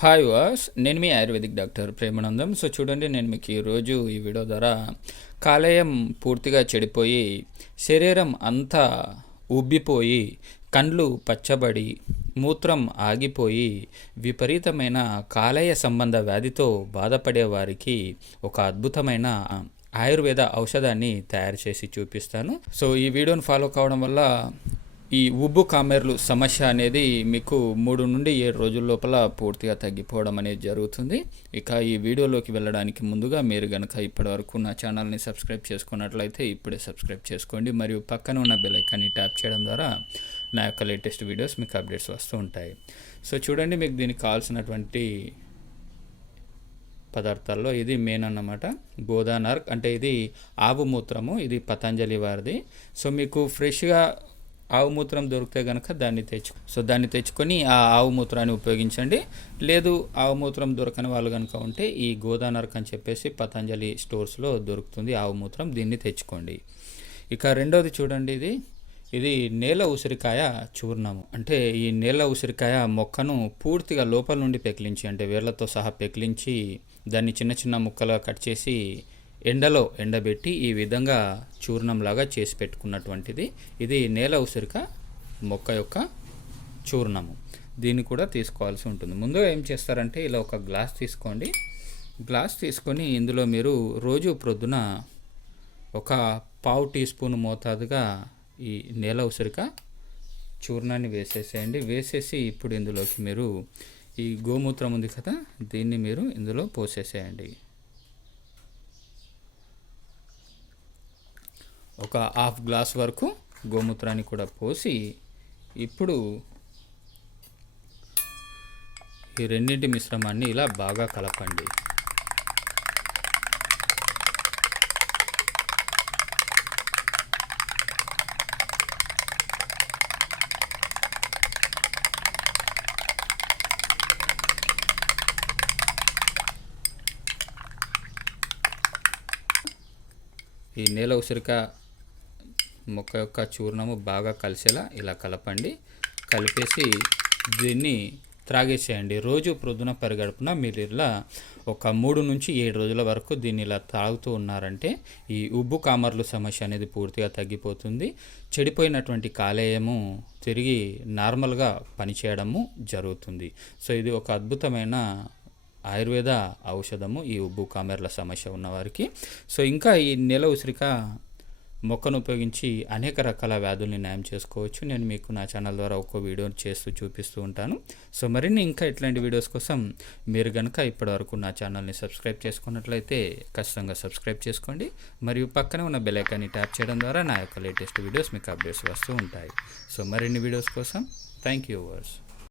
Hi వాస్ నేను మీ ఆయుర్వేదిక్ డాక్టర్ ప్రేమానందం. సో చూడండి నేను మీకు ఈరోజు ఈ వీడియో ద్వారా కాలేయం పూర్తిగా చెడిపోయి శరీరం అంతా ఉబ్బిపోయి కండ్లు పచ్చబడి మూత్రం ఆగిపోయి విపరీతమైన కాలేయ సంబంధ వ్యాధితో బాధపడే వారికి ఒక అద్భుతమైన ఆయుర్వేద ఔషధాన్ని తయారు చేసి చూపిస్తాను. సో ఈ వీడియోని ఫాలో కావడం వల్ల ఈ ఉబ్బు కామెర్లు సమస్య అనేది మీకు మూడు నుండి ఏడు రోజుల లోపల పూర్తిగా తగ్గిపోవడం అనేది జరుగుతుంది. ఇక ఈ వీడియోలోకి వెళ్ళడానికి ముందుగా మీరు కనుక ఇప్పటివరకు నా ఛానల్ని సబ్స్క్రైబ్ చేసుకున్నట్లయితే ఇప్పుడే సబ్స్క్రైబ్ చేసుకోండి. మరియు పక్కన ఉన్న బెలైకాన్ని ట్యాప్ చేయడం ద్వారా నా యొక్క లేటెస్ట్ వీడియోస్ మీకు అప్డేట్స్ వస్తూ ఉంటాయి. సో చూడండి మీకు దీనికి కావాల్సినటువంటి పదార్థాల్లో ఇది మెయిన్ అన్నమాట. గోదానార్క్ అంటే ఇది ఆవు మూత్రము ఇది పతంజలి వారిది. సో మీకు ఫ్రెష్గా ఆవు మూత్రం దొరికితే కనుక దాన్ని తెచ్చు సో దాన్ని తెచ్చుకొని ఆ ఆవు మూత్రాన్ని ఉపయోగించండి. లేదు ఆవు మూత్రం దొరకని వాళ్ళు కనుక ఉంటే ఈ గోదానర్క్ అని చెప్పేసి పతంజలి స్టోర్స్లో దొరుకుతుంది ఆవు మూత్రం దీన్ని తెచ్చుకోండి. ఇక రెండోది చూడండి ఇది. ఇది నేల ఉసిరికాయ చూర్ణము. అంటే ఈ నేల ఉసిరికాయ మొక్కను పూర్తిగా లోపల నుండి పెకిలించి అంటే వేర్లతో సహా పెకిలించి దాన్ని చిన్న చిన్న ముక్కలుగా కట్ చేసి ఎండలో ఎండబెట్టి ఈ విధంగా చూర్ణంలాగా చేసి పెట్టుకున్నటువంటిది. ఇది నేల ఉసిరిక మొక్క యొక్క చూర్ణము. దీన్ని కూడా తీసుకోవాల్సి ఉంటుంది. ముందుగా ఏం చేస్తారంటే ఇలా ఒక గ్లాస్ తీసుకోండి. గ్లాస్ తీసుకొని ఇందులో మీరు రోజు ప్రొద్దున ఒక పావు టీ స్పూన్ మోతాదుగా ఈ నేల ఉసిరిక చూర్ణాన్ని వేసేసేయండి. వేసేసి ఇప్పుడు ఇందులోకి మీరు ఈ గోమూత్రం ఉంది కదా దీన్ని మీరు ఇందులో పోసేసేయండి. ఒక హాఫ్ గ్లాస్ వరకు గోమూత్రాన్ని కూడా పోసి ఇప్పుడు ఈ రెండింటి మిశ్రమాన్ని ఇలా బాగా కలపండి. ఈ నేల ఉసిరిక మొక్క యొక్క చూర్ణము బాగా కలిసేలా ఇలా కలపండి. కలిపేసి దీన్ని త్రాగేసేయండి. రోజు ప్రొద్దున పరిగడుపున మీరు ఇలా ఒక మూడు నుంచి ఏడు రోజుల వరకు దీన్ని ఇలా తాగుతూ ఉన్నారంటే ఈ ఉబ్బు కామర్లు సమస్య అనేది పూర్తిగా తగ్గిపోతుంది. చెడిపోయినటువంటి కాలేయము తిరిగి నార్మల్గా పనిచేయడము జరుగుతుంది. సో ఇది ఒక అద్భుతమైన ఆయుర్వేద ఔషధము ఈ ఉబ్బు కామెర్ల సమస్య ఉన్నవారికి. సో ఇంకా ఈ నెల ఉసిరిక మొక్కను ఉపయోగించి అనేక రకాల వ్యాధుల్ని న్యాయం చేసుకోవచ్చు. నేను మీకు నా ఛానల్ ద్వారా ఒక్కో వీడియో చేస్తూ చూపిస్తూ ఉంటాను. సో మరిన్ని ఇంకా ఇట్లాంటి వీడియోస్ కోసం మీరు కనుక ఇప్పటివరకు నా ఛానల్ని సబ్స్క్రైబ్ చేసుకున్నట్లయితే ఖచ్చితంగా సబ్స్క్రైబ్ చేసుకోండి. మరియు పక్కనే ఉన్న బెలైకాన్ని ట్యాప్ చేయడం ద్వారా నా యొక్క లేటెస్ట్ వీడియోస్ మీకు అప్డేట్స్ వస్తూ ఉంటాయి. సో మరిన్ని వీడియోస్ కోసం థ్యాంక్ యూ వర్స్